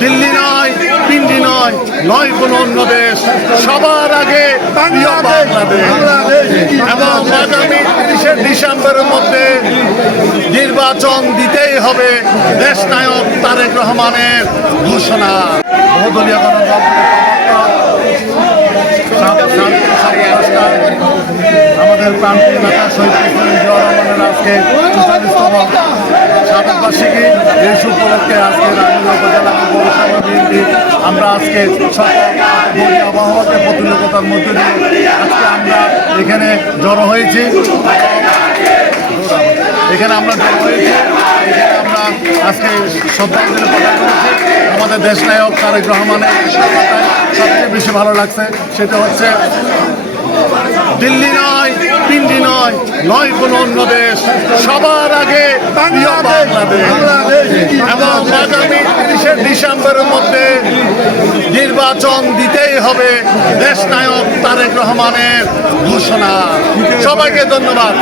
দিল্লি নয়, পিন্ডি নয়, নয় কোনো অন্য দেশ, সবার আগে বাংলাদেশ। এবং আগামী 30শে ডিসেম্বরের মধ্যে নির্বাচন দিতেই হবে, দেশনায়ক তারেক রহমানের ঘোষণা। বহুদলীয় গণতন্ত্রের আমাদের প্রান্তীয় নেতা শহীদ প্রেসিডেন্ট জিয়াউর রহমানের আজকে ৪৪তম শাহাদত বার্ষিকী। এই উপলক্ষে আজকে রাজনীতি উপজেলা পৌরসভা বিএনপি আমরা আজকে আবহাওয়াকে প্রতিযোগিতার মধ্যে দিয়ে আজকে আমরা এখানে জড়ো হয়েছি। এখানে আমরা আজকে শ্রদ্ধাঞ্জলি প্রদান করেছি। আমাদের দেশনায়ক তারেক রহমানের সবচেয়ে বেশি ভালো লাগছে সেটা হচ্ছে দিল্লি নয়, পিন্ডি নয়, নয় কোনো অন্য দেশ, সবার আগে বাংলাদেশ। এবং আগামী 30শে ডিসেম্বরের মধ্যে নির্বাচন দিতেই হবে, দেশনায়ক তারেক রহমানের ঘোষণা। সবাইকে ধন্যবাদ।